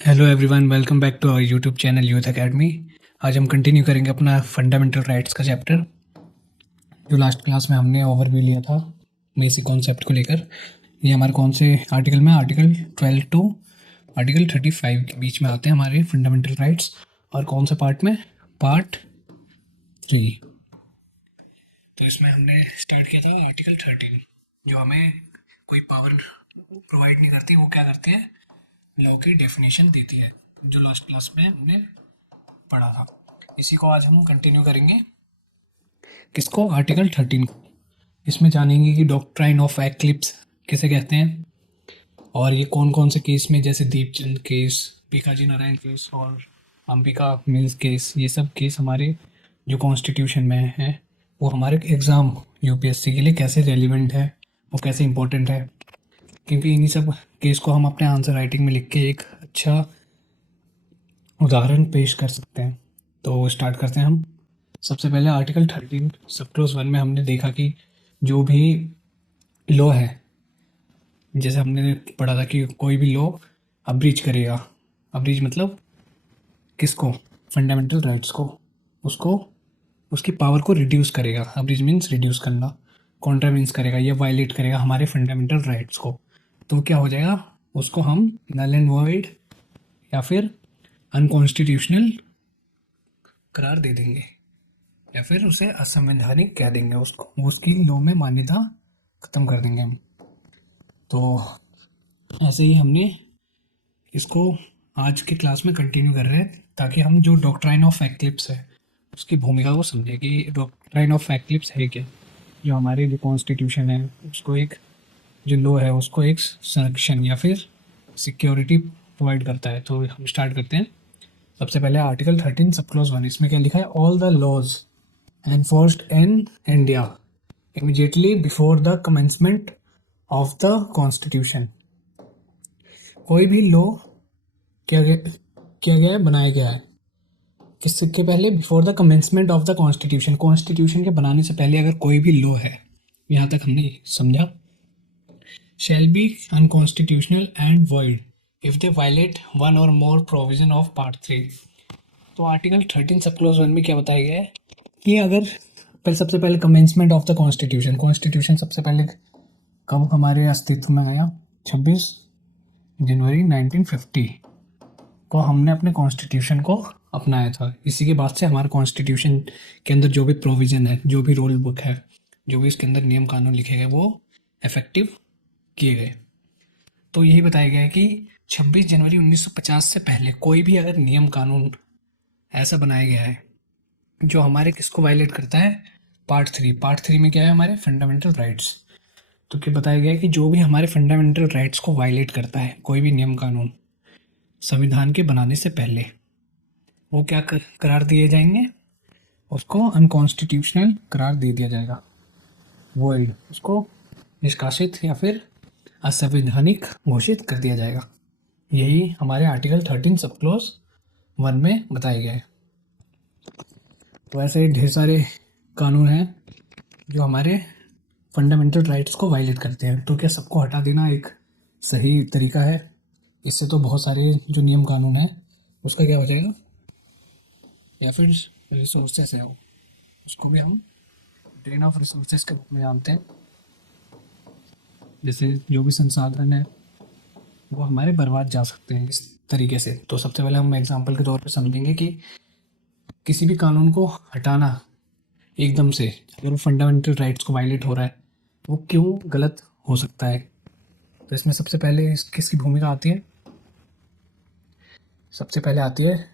Hello everyone, welcome back to our YouTube channel youth academy. आज हम continue करेंगे अपना फंडामेंटल राइट्स का चैप्टर, जो लास्ट क्लास में हमने ओवरव्यू लिया था बेसिक कॉन्सेप्ट को लेकर। ये हमारे कौन से आर्टिकल में, आर्टिकल 12 टू आर्टिकल 35 के बीच में आते हैं हमारे फंडामेंटल राइट्स। और कौन से पार्ट में? पार्ट 3। तो इसमें हमने स्टार्ट किया था आर्टिकल 13, जो हमें कोई पावर प्रोवाइड नहीं करती, वो क्या करती है, लॉ की डेफिनेशन देती है, जो लास्ट क्लास में हमने पढ़ा था। इसी को आज हम कंटिन्यू करेंगे। किसको? आर्टिकल 13 को। इसमें जानेंगे कि डॉक्ट्राइन ऑफ एक्लिप्स किसे कहते हैं, और ये कौन कौन से केस में, जैसे दीपचंद केस, भीखाजी नारायण केस और अंबिका मिल्स केस, ये सब केस हमारे जो कॉन्स्टिट्यूशन में है, वो हमारे एग्ज़ाम यूपीएससी के लिए कैसे रेलिवेंट है, वो कैसे इंपॉर्टेंट है, क्योंकि इन्हीं सब केस को हम अपने आंसर राइटिंग में लिख के एक अच्छा उदाहरण पेश कर सकते हैं। तो स्टार्ट करते हैं हम। सबसे पहले आर्टिकल 13 सब क्लोज 1 में हमने देखा कि जो भी लॉ है, जैसे हमने पढ़ा था कि कोई भी लॉ अब्रीच करेगा, अब्रीच मतलब किसको? फंडामेंटल राइट्स को, उसको उसकी पावर को रिड्यूस करेगा। अब्रीच मीन्स रिड्यूस करना, कॉन्ट्रावेंस करेगा या वायलेट करेगा हमारे फंडामेंटल राइट्स को, तो क्या हो जाएगा, उसको हम नल एंड वॉइड या फिर अनकॉन्स्टिट्यूशनल करार दे देंगे, या फिर उसे असंवैधानिक कह देंगे, उसको उसकी लॉ में मान्यता खत्म कर देंगे हम। तो ऐसे ही हमने इसको आज के क्लास में कंटिन्यू कर रहे हैं, ताकि हम जो डॉक्ट्राइन ऑफ एक्लिप्स है उसकी भूमिका को समझें कि डॉक्ट्राइन ऑफ एक्लिप्स है क्या। जो हमारे जो कॉन्स्टिट्यूशन है उसको एक, जो लॉ है उसको एक संरक्षण या फिर सिक्योरिटी प्रोवाइड करता है। तो हम स्टार्ट करते हैं। सबसे पहले आर्टिकल 13 सब क्लॉज 1, इसमें क्या लिखा है? All the laws enforced in India immediately before the commencement of the constitution। कोई भी लॉ किया गया है, बनाया गया है किसके पहले? Before the commencement of the constitution. Constitution के बनाने से पहले अगर कोई भी लॉ है, यहाँ तक हमने समझा, shall be unconstitutional and void if they violate one or more provision of part 3। तो आर्टिकल 13 सब क्लोज 1 में क्या बताया गया है कि अगर सबसे पहले commencement of the constitution, constitution सबसे पहले कब हमारे अस्तित्व में आया? 26 जनवरी 1950 को हमने अपने कॉन्स्टिट्यूशन को अपनाया था। इसी के बाद से हमारे कॉन्स्टिट्यूशन के अंदर जो भी प्रोविज़न है, जो भी रूल बुक है, जो भी इसके अंदर नियम कानून लिखे गए, वो इफेक्टिव किए गए। तो यही बताया गया है कि 26 जनवरी 1950 से पहले कोई भी अगर नियम कानून ऐसा बनाया गया है जो हमारे किसको वायलेट करता है? पार्ट 3। पार्ट 3 में क्या है? हमारे फंडामेंटल राइट्स। तो क्या बताया गया है कि जो भी हमारे फंडामेंटल राइट्स को वायलेट करता है, कोई भी नियम कानून संविधान के बनाने से पहले, वो क्या करार दिए जाएंगे? उसको अनकॉन्स्टिट्यूशनल करार दे दिया जाएगा, वॉइड, उसको निष्कासित या फिर असंवैधानिक घोषित कर दिया जाएगा। यही हमारे आर्टिकल 13 सब क्लोज 1 में बताया गया है। तो ऐसे ढेर सारे कानून हैं जो हमारे फंडामेंटल राइट्स को वायलेट करते हैं। तो क्या सबको हटा देना एक सही तरीका है? इससे तो बहुत सारे जो नियम कानून हैं उसका क्या हो जाएगा, या फिर रिसोर्सेस है, उसको भी हम ड्रेन ऑफ रिसोर्सेस के रूप में जानते हैं। जैसे जो भी संसाधन है वो हमारे बर्बाद जा सकते हैं इस तरीके से। तो सबसे पहले हम एग्जाम्पल के तौर पर समझेंगे कि किसी भी कानून को हटाना एकदम से, अगर वो फंडामेंटल राइट्स को वायलेट हो रहा है, वो क्यों गलत हो सकता है। तो इसमें सबसे पहले किसकी भूमिका आती है? सबसे पहले आती है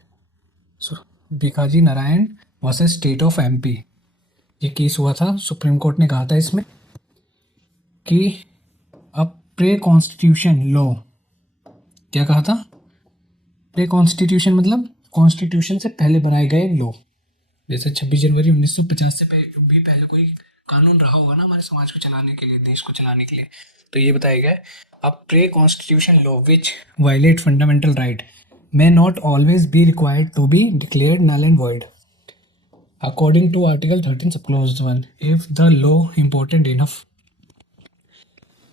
Bhikaji Narayan versus state of MP. ये केस हुआ था, सुप्रीम कोर्ट ने कहा था इसमें कि अब प्रे कॉन्स्टिट्यूशन लॉ, क्या कहा था? प्रे कॉन्स्टिट्यूशन मतलब कॉन्स्टिट्यूशन से पहले बनाए गए लॉ। जैसे 26 जनवरी 1950 से भी पहले कोई कानून रहा होगा ना हमारे समाज को चलाने के लिए, देश को चलाने के लिए। तो ये बताया गया है, अब pre constitution law which violate fundamental right may not always be required to be declared null and void according to article 13 subclause 1 if the law important enough।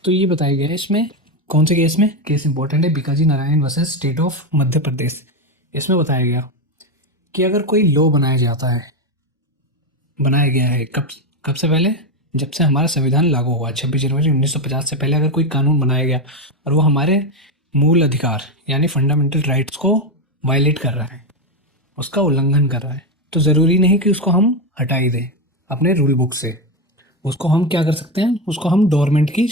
तो ये बताया गया है इसमें कौन से केस में? केस इंपॉर्टेंट है, Bhikaji Narayan versus state of Madhya Pradesh. इसमें बताया गया कि अगर कोई लॉ बनाया गया है कब कब से पहले, जब से हमारा संविधान लागू हुआ 26 जनवरी 1950 से पहले अगर कोई कानून बनाया गया और वो हमारे मूल अधिकार यानी फंडामेंटल राइट्स को वायलेट कर रहा है, उसका उल्लंघन कर रहा है, तो ज़रूरी नहीं कि उसको हम हटा ही दें अपने रूल बुक से। उसको हम क्या कर सकते हैं, उसको हम डोरमेंट की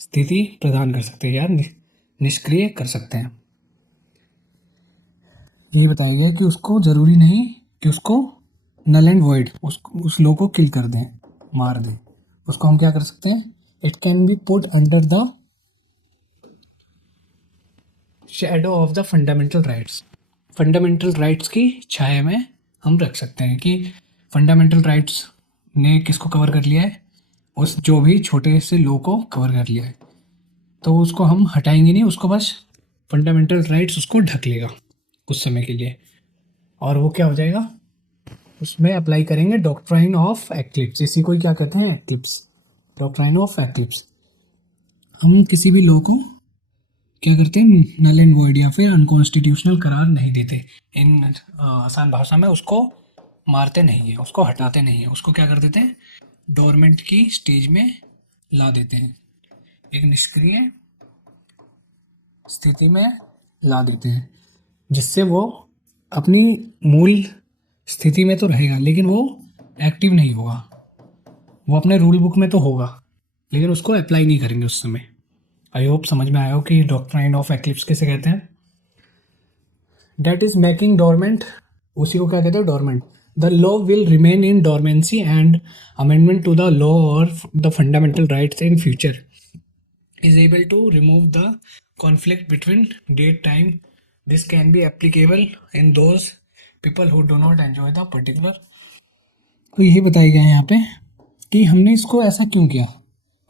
स्थिति प्रदान कर सकते हैं या निष्क्रिय कर सकते हैं। यही बताया गया कि उसको ज़रूरी नहीं कि उसको नल एंड वॉइड उस लॉ को किल कर दें, मार दें। उसको हम क्या कर सकते हैं, it can be put under the shadow of the fundamental rights. Fundamental rights की छाया में हम रख सकते हैं कि फंडामेंटल राइट्स ने किसको कवर कर लिया है, उस जो भी छोटे से लॉ को कवर कर लिया है, तो उसको हम हटाएंगे नहीं, उसको बस फंडामेंटल राइट्स उसको ढक लेगा कुछ समय के लिए, और वो क्या हो जाएगा, उसमें अप्लाई करेंगे डॉक्ट्राइन ऑफ एक्लिप्स। इसी को ही क्या कहते हैं, एक्लिप्स, डॉक्ट्राइन ऑफ एक्लिप्स। हम किसी भी लॉ को क्या करते हैं, नल एंड वॉइड या फिर अनकॉन्स्टिट्यूशनल करार नहीं देते। इन आसान भाषा में उसको मारते नहीं है, उसको हटाते नहीं है, उसको क्या कर देते हैं, डोरमेंट की स्टेज में ला देते हैं, एक निष्क्रिय स्थिति में ला देते हैं, जिससे वो अपनी मूल स्थिति में तो रहेगा लेकिन वो एक्टिव नहीं होगा। वो अपने रूल बुक में तो होगा लेकिन उसको अप्लाई नहीं करेंगे उस समय। आई होप समझ में आया हो कि डॉक्ट्राइन ऑफ एक्लिप्स किसे कहते हैं। डेट इज मेकिंग डोरमेंट, उसी को क्या कहते हैं, dormant. The law will remain in dormancy and amendment to the law और the fundamental rights in future is able to remove the conflict between date time. This can be applicable in those people who do not enjoy the particular। तो यही बताया गया है यहाँ पे कि हमने इसको ऐसा क्यों किया,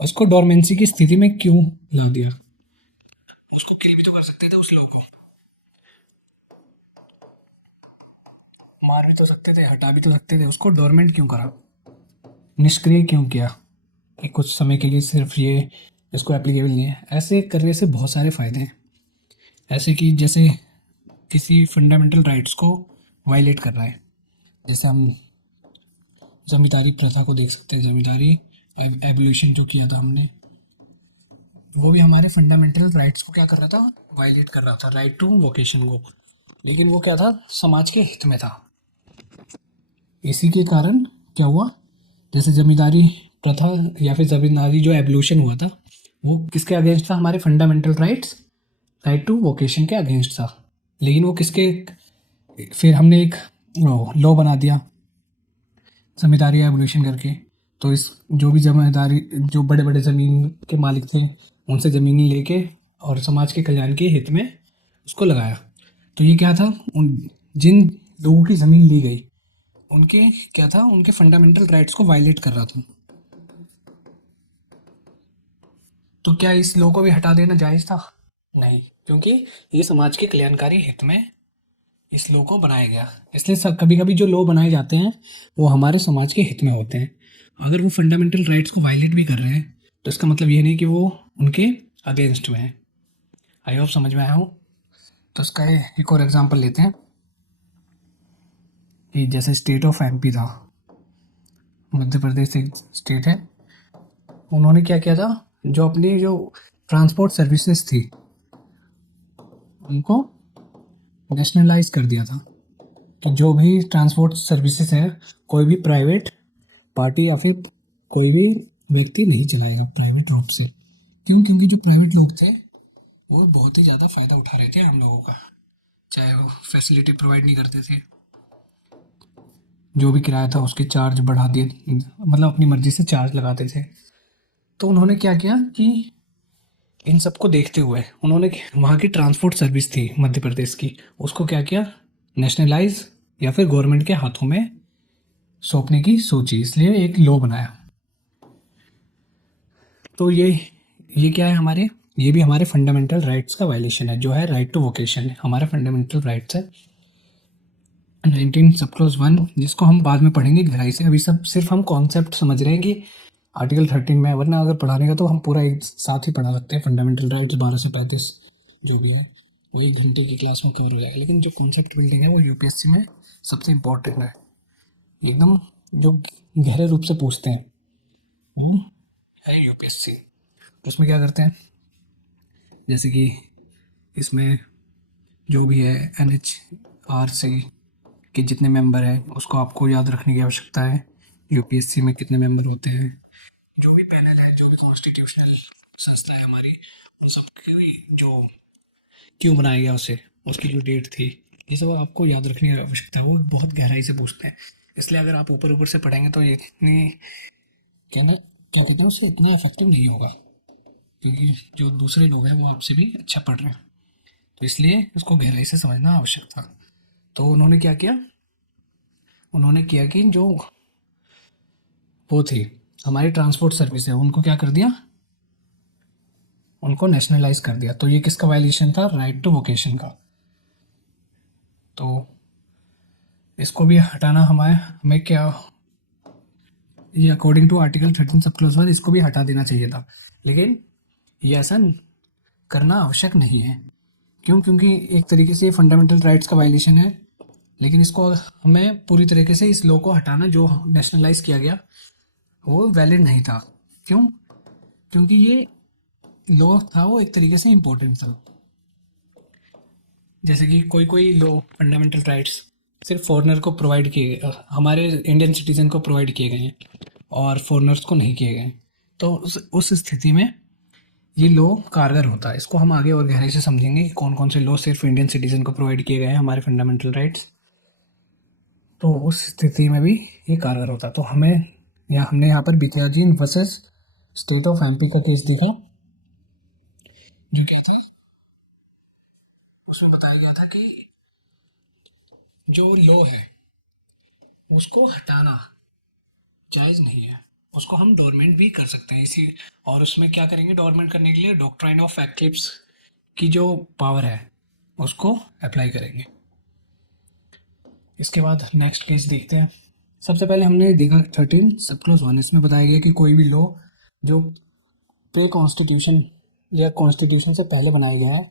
उसको डोरमेंसी की स्थिति में क्यों ला दिया। उसको किल भी तो कर सकते थे, उस लोगों को मार भी तो सकते थे, हटा भी तो सकते थे, उसको डोरमेंट क्यों करा, निष्क्रिय क्यों किया कि कुछ समय के लिए सिर्फ ये इसको एप्लीकेबल नहीं है। ऐसे करने से बहुत सारे फ़ायदे हैं, ऐसे कि जैसे किसी फंडामेंटल राइट्स को वायलेट कर रहा है, जैसे हम जमींदारी प्रथा को देख सकते हैं। जमींदारी एवोल्यूशन जो किया था हमने, वो भी हमारे फंडामेंटल राइट्स को क्या कर रहा था, वायलेट कर रहा था, राइट टू वोकेशन को, लेकिन वो क्या था, समाज के हित में था। इसी के कारण क्या हुआ, जैसे जमींदारी प्रथा या फिर जमींदारी जो एवोल्यूशन हुआ था वो किसके अगेंस्ट था, हमारे fundamental rights, right to vocation के अगेंस्ट था। लेकिन वो किसके, फिर हमने एक लॉ बना दिया जमींदारी एवोल्यूशन करके, तो इस जो भी जमींदारी, जो बड़े बड़े ज़मीन के मालिक थे, उनसे ज़मीन लेके और समाज के कल्याण के हित में उसको लगाया। तो ये क्या था, उन जिन लोगों की ज़मीन ली गई उनके क्या था, उनके फंडामेंटल राइट्स को वायलेट कर रहा था। तो क्या इस लॉ को भी हटा देना जायज़ था? नहीं, क्योंकि ये समाज के कल्याणकारी हित में इस लॉ को बनाया गया। इसलिए सब कभी कभी जो लॉ बनाए जाते हैं वो हमारे समाज के हित में होते हैं। अगर वो फंडामेंटल राइट्स को वायलेट भी कर रहे हैं तो इसका मतलब ये नहीं कि वो उनके अगेंस्ट में है। आई होप समझ में आया हो। तो इसका एक और एग्जांपल लेते हैं कि जैसे स्टेट ऑफ एमपी था, मध्य प्रदेश एक स्टेट है, उन्होंने क्या किया था, जो अपनी जो ट्रांसपोर्ट सर्विसेज थी उनको नेशनलाइज कर दिया था कि जो भी ट्रांसपोर्ट सर्विसेज है कोई भी प्राइवेट पार्टी या फिर कोई भी व्यक्ति नहीं चलाएगा प्राइवेट रूप से। क्यों? क्योंकि जो प्राइवेट लोग थे वो बहुत ही ज़्यादा फ़ायदा उठा रहे थे हम लोगों का, चाहे वो फैसिलिटी प्रोवाइड नहीं करते थे, जो भी किराया था उसके चार्ज बढ़ा दिए, मतलब अपनी मर्ज़ी से चार्ज लगाते थे। तो उन्होंने क्या किया कि इन सबको देखते हुए उन्होंने वहाँ की ट्रांसपोर्ट सर्विस थी मध्य प्रदेश की, उसको क्या किया, नेशनलाइज या फिर गवर्नमेंट के हाथों में सौंपने की सोची, इसलिए एक लॉ बनाया। तो ये क्या है हमारे, ये भी हमारे फंडामेंटल राइट्स का वायलेशन है, जो है राइट टू वोकेशन है, हमारा फंडामेंटल राइट्स है 19 सब क्लॉज 1, जिसको हम बाद में पढ़ेंगे गहराई से। अभी सब सिर्फ हम कॉन्सेप्ट समझ रहे हैं कि आर्टिकल 13 में, वरना अगर पढ़ाने का तो हम पूरा एक साथ ही पढ़ा सकते हैं। फंडामेंटल राइट्स 12 से 35 जो भी है, ये 1 घंटे की क्लास में कवर हो जाएगा। लेकिन जो कॉन्सेप्ट बिल्डिंग है वो यूपीएससी में सबसे इम्पोर्टेंट है, एकदम जो गहरे रूप से पूछते हैं वो है यूपीएससी। तो उसमें क्या करते हैं, जैसे कि इसमें जो भी है NHRC के जितने मेंबर हैं उसको आपको याद रखने की आवश्यकता है। यूपीएससी में कितने मेंबर होते हैं, जो भी पैनल है, जो भी कॉन्स्टिट्यूशनल संस्था है हमारी, उन सब की जो क्यों बनाया गया उसे, उसकी जो डेट थी, ये सब आपको याद रखने की आवश्यकता है। वो बहुत गहराई से पूछते हैं, इसलिए अगर आप ऊपर ऊपर से पढ़ेंगे तो ये इतनी कहना क्या कहते हैं उसे, इतना इफेक्टिव नहीं होगा, क्योंकि जो दूसरे लोग हैं वो आपसे भी अच्छा पढ़ रहे हैं। तो इसलिए उसको गहराई से समझना आवश्यक था। तो उन्होंने क्या किया, उन्होंने किया कि जो वो थी हमारी ट्रांसपोर्ट सर्विस है उनको क्या कर दिया, उनको नेशनलाइज कर दिया। तो ये किसका वायलेशन था, राइट टू वोकेशन का। तो इसको भी हटाना हमें हमें क्या, ये अकॉर्डिंग टू आर्टिकल 13 सब क्लोज 1 इसको भी हटा देना चाहिए था, लेकिन ये ऐसा करना आवश्यक नहीं है। क्यों, क्योंकि एक तरीके से ये फंडामेंटल राइट्स का वायलेशन है, लेकिन इसको हमें पूरी तरीके से इस लॉ को हटाना जो नेशनलाइज किया गया वो वैलिड नहीं था। क्यों, क्योंकि ये लॉ था वो एक तरीके से इम्पोर्टेंट था। जैसे कि कोई कोई लॉ फंडामेंटल राइट्स सिर्फ फॉरेनर को प्रोवाइड किए गए, हमारे इंडियन सिटीजन को प्रोवाइड किए गए हैं और फॉरेनर्स को नहीं किए गए हैं। तो उस स्थिति में ये लॉ कारगर होता है। इसको हम आगे और गहराई से समझेंगे कि कौन कौन से लॉ सिर्फ इंडियन सिटीजन को प्रोवाइड किए गए हैं, हमारे फंडामेंटल राइट्स। तो उस स्थिति में भी ये कारगर होता है। तो हमने यहाँ पर Bikaji versus state of MP का केस देखा, जो क्या था, उसमें बताया गया था कि जो लॉ है उसको हटाना जायज़ नहीं है, उसको हम डोरमेंट भी कर सकते हैं इसी। और उसमें क्या करेंगे, डोरमेंट करने के लिए डॉक्ट्राइन ऑफ एक्लिप्स की जो पावर है उसको अप्लाई करेंगे। इसके बाद नेक्स्ट केस देखते हैं। सबसे पहले हमने देखा 13 सब क्लोज 1, इसमें बताया गया कि कोई भी लॉ जो प्री कॉन्स्टिट्यूशन या कॉन्स्टिट्यूशन से पहले बनाया गया है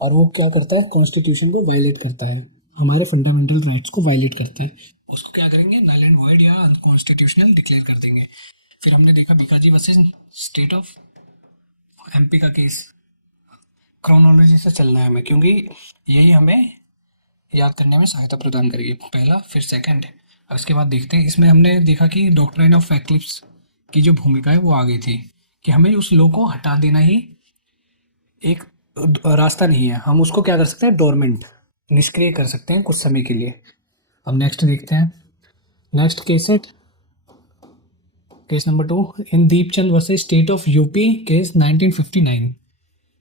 और वो क्या करता है, कॉन्स्टिट्यूशन को वायलेट करता है, हमारे फंडामेंटल राइट्स को वायलेट करता है, उसको क्या करेंगे, नल एंड वॉइड या अनकॉन्स्टिट्यूशनल डिक्लेयर कर देंगे। फिर हमने देखा Bikaji versus state of MP का केस। क्रोनोलॉजी से चलना है हमें, क्योंकि यही हमें याद करने में सहायता प्रदान करेगी, पहला फिर सेकंड। अब इसके बाद देखते हैं, इसमें हमने देखा कि डॉक्ट्राइन ऑफ एक्लिप्स की जो भूमिका है वो आ गई थी कि हमें उस लॉ को हटा देना ही एक रास्ता नहीं है, हम उसको क्या कर सकते हैं, डोरमेंट, निष्क्रिय कर सकते हैं कुछ समय के लिए। अब नेक्स्ट देखते हैं, नेक्स्ट केस है case number 2 in Deepchand versus state of UP, case 1959।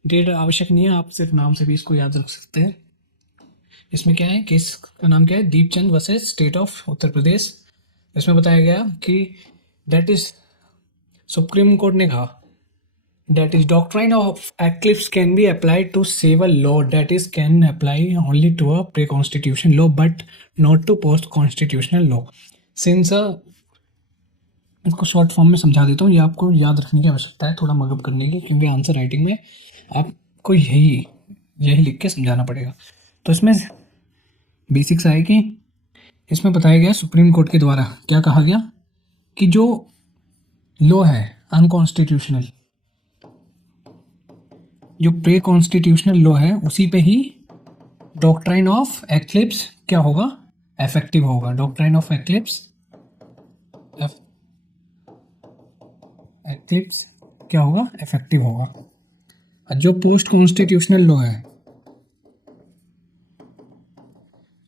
Date आवश्यक नहीं है, आप सिर्फ नाम से भी इसको याद रख सकते हैं। इसमें क्या है, केस का नाम क्या है, Deepchand versus state of Uttar Pradesh. इसमें बताया गया कि दैट इज, सुप्रीम कोर्ट ने कहा that is doctrine of eclipse can be applied to civil law, that is can apply only to a pre-constitution law but not to post-constitutional law since इसको short form में समझा देता हूँ, ये आपको याद रखने की आवश्यकता है थोड़ा मगअप करने की, क्योंकि आंसर राइटिंग में आपको यही लिख के समझाना पड़ेगा। तो इसमें बेसिक्स आए कि इसमें बताया गया सुप्रीम कोर्ट के द्वारा क्या कहा गया कि जो लॉ है अनकॉन्स्टिट्यूशनल, जो प्री कॉन्स्टिट्यूशनल लॉ है उसी पे ही डॉक्ट्राइन ऑफ एक्लिप्स क्या होगा, इफेक्टिव होगा। डॉक्ट्राइन ऑफ एक्लिप्स क्या होगा, इफेक्टिव होगा। और जो पोस्ट कॉन्स्टिट्यूशनल लॉ है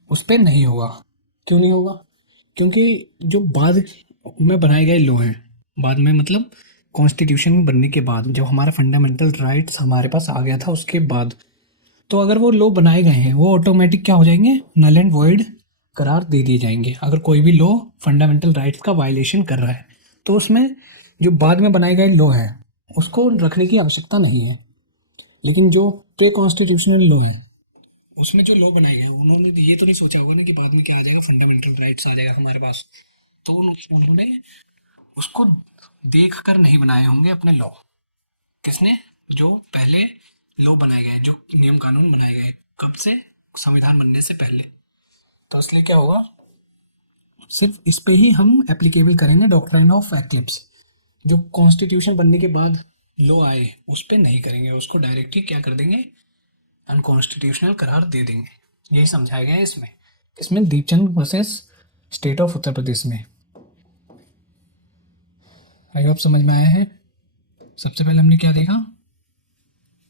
उस पर नहीं होगा। क्यों नहीं होगा, क्योंकि जो बाद में बनाए गए लॉ हैं, बाद में मतलब कॉन्स्टिट्यूशन बनने के बाद, जब हमारा फंडामेंटल राइट्स हमारे पास आ गया था उसके बाद, तो अगर वो लॉ बनाए गए हैं वो ऑटोमेटिक क्या हो जाएंगे, नल एंड वॉइड करार दे दिए जाएंगे। अगर कोई भी लॉ फंडामेंटल राइट्स का वायलेशन कर रहा है तो उसमें जो बाद में बनाए गए लॉ है उसको रखने की आवश्यकता नहीं है। लेकिन जो प्री कॉन्स्टिट्यूशनल लॉ है उसमें जो लॉ बनाए गए उन्होंने ये तो नहीं सोचा होगा ना कि बाद में क्या आ जाएगा, फंडामेंटल राइट्स आ जाएगा हमारे पास। तो उन्होंने उसको देख कर नहीं बनाए होंगे अपने लॉ। किसने? जो पहले लॉ बनाए गए, जो नियम कानून बनाए गए, कब से? संविधान बनने से पहले। तो इसलिए क्या होगा, सिर्फ इस पे ही हम एप्लीकेबल करेंगे डॉक्ट्राइन ऑफ एक्लिप्स। जो कॉन्स्टिट्यूशन बनने के बाद लॉ आए उस पे नहीं करेंगे, उसको डायरेक्टली क्या कर देंगे, अनकॉन्स्टिट्यूशनल करार दे देंगे। यही समझाया गया है इसमें। इसमें Deepchand versus state of Uttar Pradesh में। आई होप समझ में आया है। सबसे पहले हमने क्या देखा,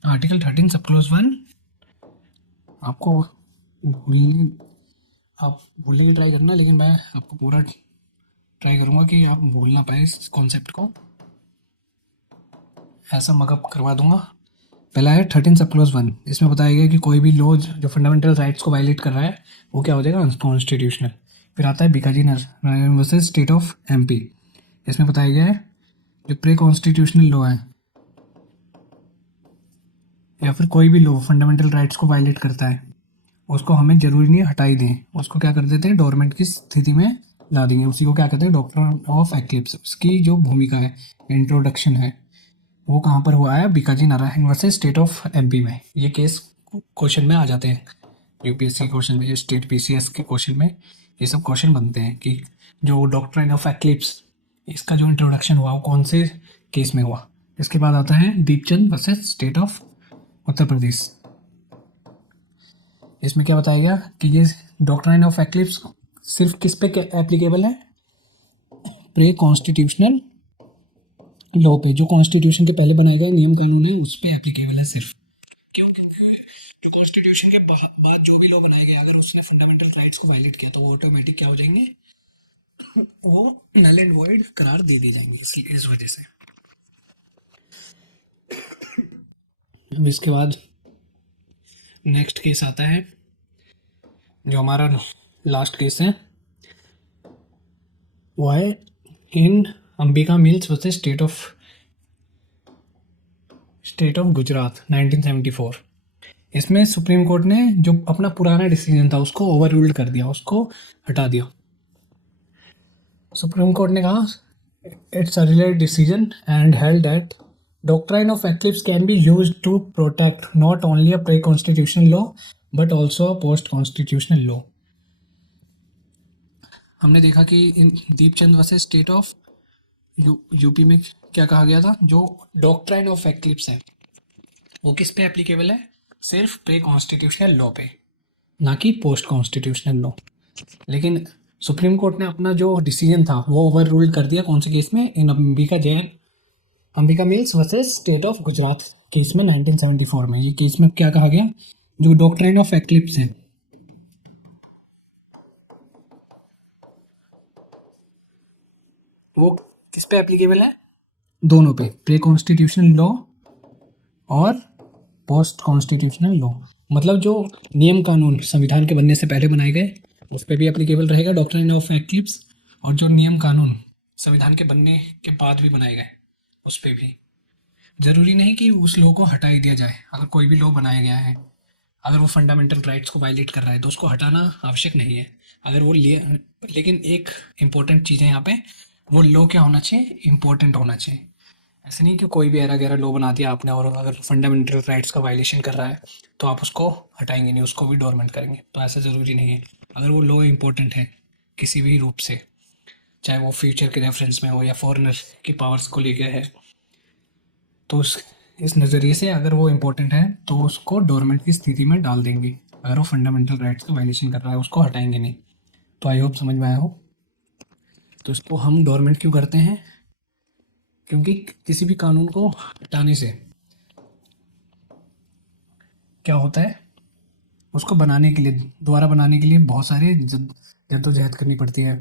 आर्टिकल 13 सब क्लोज 1। आपको भूलने आप भूलने की ट्राई करना, लेकिन मैं आपको पूरा ट्राई करूँगा कि आप भूल ना पाए इस कॉन्सेप्ट को, ऐसा मगअप करवा दूंगा। पहला है 13 सब क्लोज 1। इसमें बताया गया कि कोई भी लॉ जो फंडामेंटल राइट्स को वायलेट कर रहा है वो क्या हो जाएगा, अनकॉन्स्टिट्यूशनल। फिर आता है Bhikaji Narayan versus state of MP. इसमें बताया गया है जो प्री कॉन्स्टिट्यूशनल लॉ है या फिर कोई भी लॉ फंडामेंटल राइट्स को वायलेट करता है उसको हमें जरूरी नहीं हटा ही दें, उसको क्या कर देते हैं, डोरमेंट की स्थिति में ला देंगे। उसी को क्या कहते हैं, डॉक्ट्रिन ऑफ एक्लिप्स। उसकी जो भूमिका है, इंट्रोडक्शन है, वो कहाँ पर हुआ है, Bhikaji Narayan versus state of MP में। ये केस क्वेश्चन में आ जाते हैं, यूपीएससी क्वेश्चन में, स्टेट पीसीएस के क्वेश्चन में ये सब क्वेश्चन बनते हैं कि जो डॉक्ट्रिन ऑफ एक्लिप्स, इसका जो इंट्रोडक्शन हुआ वो कौन से केस में हुआ। इसके बाद आता है Deepchand versus state of Uttar Pradesh. इसमें क्या बताया गया कि ये डॉक्ट्रिन ऑफ एक्लिप्स सिर्फ किस पे एप्लीकेबल है, प्री कॉन्स्टिट्यूशनल लॉ पे, जो कॉन्स्टिट्यूशन के पहले बनाए गए नियम कानून है उस पे एप्लीकेबल है सिर्फ। क्यों? क्योंकि जो कॉन्स्टिट्यूशन के बाद जो भी लॉ बनाए गए, अगर उसने फंडामेंटल राइट्स को वायलेट किया तो वो ऑटोमेटिक क्या हो जाएंगे, वो नल एंड वॉइड करार दे दिए जाएंगे। इसलिए इस वजह से अब इसके बाद नेक्स्ट केस आता है, जो हमारा लास्ट केस है वो है in Ambika Mills versus state of Gujarat 1974। इसमें सुप्रीम कोर्ट ने जो अपना पुराना डिसीजन था उसको ओवर रूल्ड कर दिया, उसको हटा दिया। सुप्रीम कोर्ट ने कहा it's a related decision and held that doctrine of eclipse can be used to protect not only a pre constitutional law but also a post constitutional law. हमने देखा कि in Deepchand versus state of UP में क्या कहा गया था, जो doctrine of eclipse है वो किस पे एप्लीकेबल है, सिर्फ प्री कॉन्स्टिट्यूशनल लॉ पे, ना कि पोस्ट कॉन्स्टिट्यूशनल लॉ। लेकिन सुप्रीम कोर्ट ने अपना जो डिसीजन था वो ओवर रूल कर दिया, कौन से केस में, in Ambika Mills versus state of Gujarat case में 1974 में। ये केस में क्या कहा गया, जो डॉक्ट्राइन ऑफ एक्लिप्स है वो किस पे एप्लीकेबल है, दोनों पे, प्री कॉन्स्टिट्यूशनल लॉ और पोस्ट कॉन्स्टिट्यूशनल लॉ। मतलब जो नियम कानून संविधान के बनने से पहले बनाए गए उस पर भी एप्लीकेबल रहेगा डॉक्ट्रिन ऑफ एक्लिप्स, और जो नियम कानून संविधान के बनने के बाद भी बनाए गए उस पर भी। जरूरी नहीं कि उस लॉ को हटा ही दिया जाए। अगर कोई भी लॉ बनाया गया है, अगर वो फंडामेंटल राइट्स को वायलेट कर रहा है तो उसको हटाना आवश्यक नहीं है। अगर वो लेकिन एक इम्पोर्टेंट चीज़ है यहाँ पे, वो लॉ क्या होना चाहिए, इम्पोर्टेंट होना चाहिए। ऐसे नहीं कि कोई भी ऐरा गैरा लॉ बना दिया आपने और अगर फंडामेंटल राइट्स का वायलेशन कर रहा है तो आप उसको हटाएंगे नहीं, उसको भी डोरमेंट करेंगे। तो ऐसा ज़रूरी नहीं है। अगर वो लॉ इम्पोर्टेंट है किसी भी रूप से, चाहे वो फ्यूचर के रेफरेंस में हो या फॉरेनर की पावर्स को लेकर है, तो इस नज़रिए से अगर वो इम्पोर्टेंट है तो उसको डोरमेंट की स्थिति में डाल देंगे। अगर वो फंडामेंटल राइट्स का वायलेशन कर रहा है उसको हटाएंगे नहीं। तो आई होप समझ में आया हो। तो इसको हम डोरमेंट क्यों करते हैं, क्योंकि किसी भी कानून को हटाने से क्या होता है, उसको बनाने के लिए, दोबारा बनाने के लिए बहुत सारे जद्दोजहद करनी पड़ती है,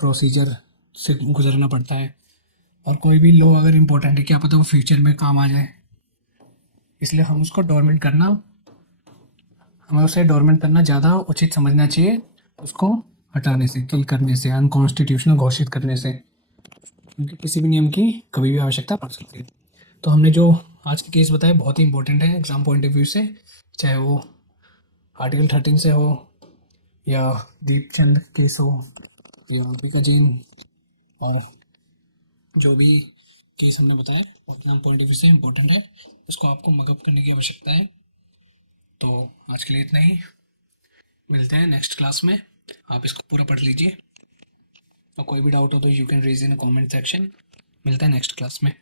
प्रोसीजर से गुजरना पड़ता है। और कोई भी लॉ अगर इम्पोर्टेंट है, क्या पता वो फ्यूचर में काम आ जाए, इसलिए हम उसको डोरमेंट करना, हमें उसे डोरमेंट करना ज़्यादा उचित समझना चाहिए, उसको हटाने से, किल करने से, अनकॉन्स्टिट्यूशनल घोषित करने से, क्योंकि किसी भी नियम की कभी भी आवश्यकता पड़ सकती है। तो हमने जो आज के केस बताए बहुत ही इंपॉर्टेंट है एग्जाम पॉइंट ऑफ व्यू से, चाहे वो आर्टिकल 13 से हो या दीपचंद केस हो या अंबिका जैन और जो भी केस हमने बताया वो एग्जाम पॉइंट ऑफ व्यू से इम्पोर्टेंट है, उसको आपको मगअप करने की आवश्यकता है। तो आज के लिए इतना ही, मिलते हैं नेक्स्ट क्लास में। आप इसको पूरा पढ़ लीजिए और कोई भी डाउट हो तो you can raise in comment section. मिलता है नेक्स्ट क्लास में।